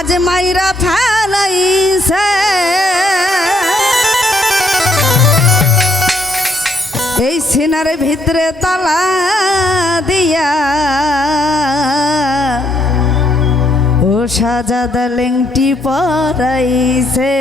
আজ মাইরা ফেলাইছে। এই সিনার ভিতরে তালা দিয়া ও সাজাদা লিংটি পরাইছে।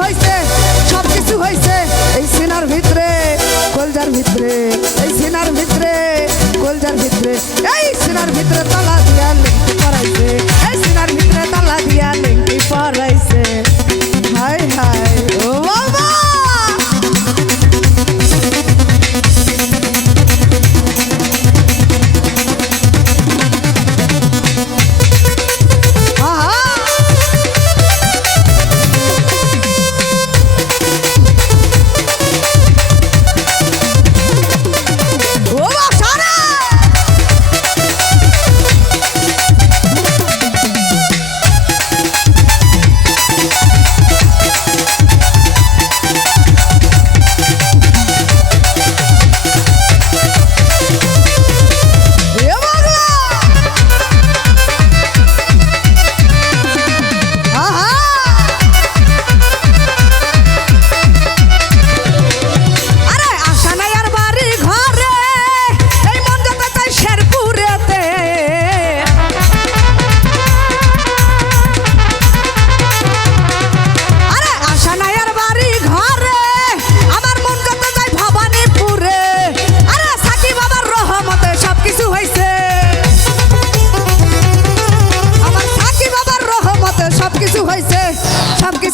হয়েছে সব কিছু হয়েছে এই সিনার ভিতরে, কলজার ভিতরে, এই সিনার ভিতরে, কলজার ভিতরে, এই সিনার ভিতরে তলা দিয়া লিখতে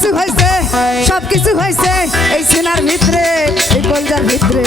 কিছু হয়েছে সব কিছু হয়েছে এই সিনার ভিতরে এই কলজার ভিতরে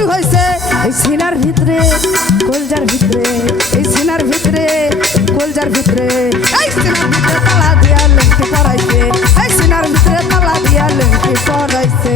কিছু হয়েছে। এই সিনার ভিতরে, কলজার ভিতরে, এই সিনার ভিতরে, কলজার ভিতরে। এই সিনার ভিতরে তালা দিয়া লেঙ্কি করাইছে এই সিনার ভিতরে তালা দিয়া করাইছে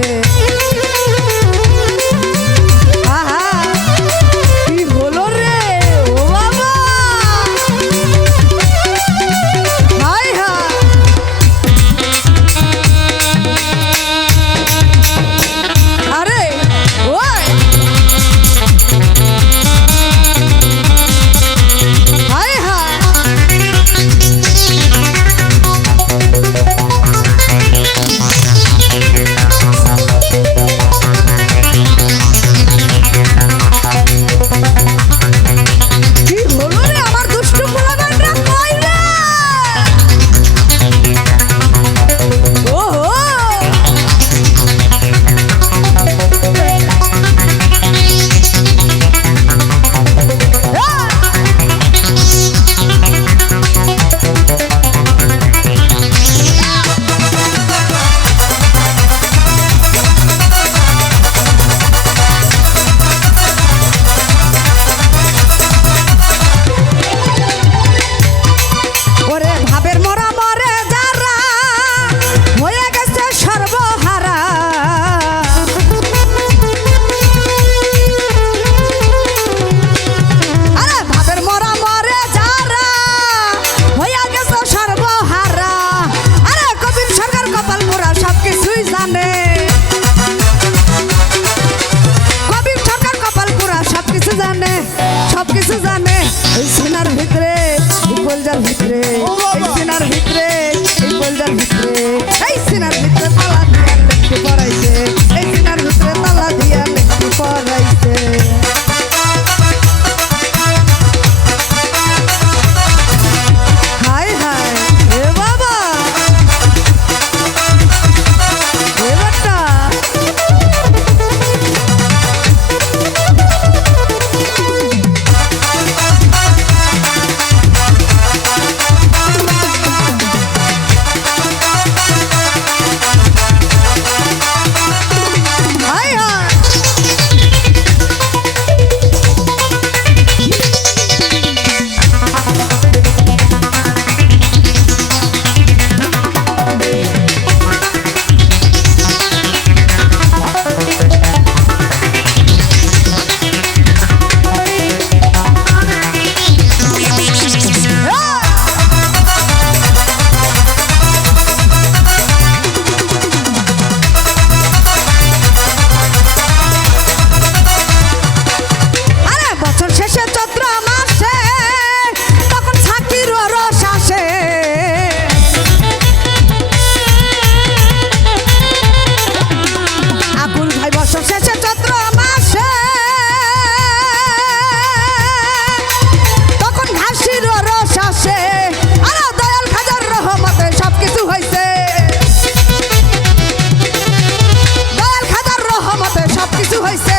সব কিছু হয়েছে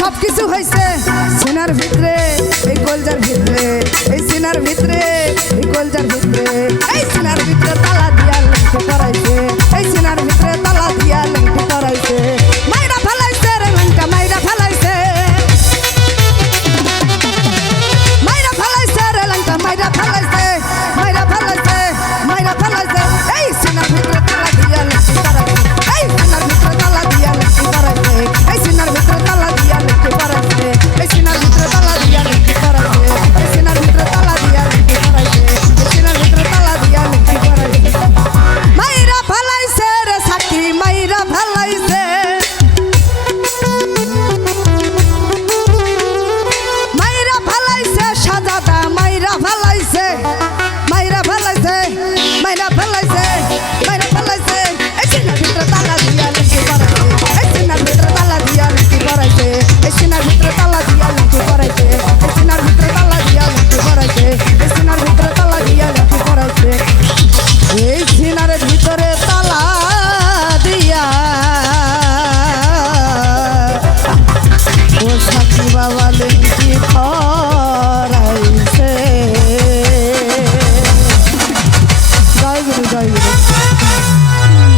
সব কিছু হয়েছে। সিনার ভিতরে, এই কলজার ভিতরে, এই সিনার ভিতরে, এই কলজার ভিতরে, এই সিনার ভিতরে তালা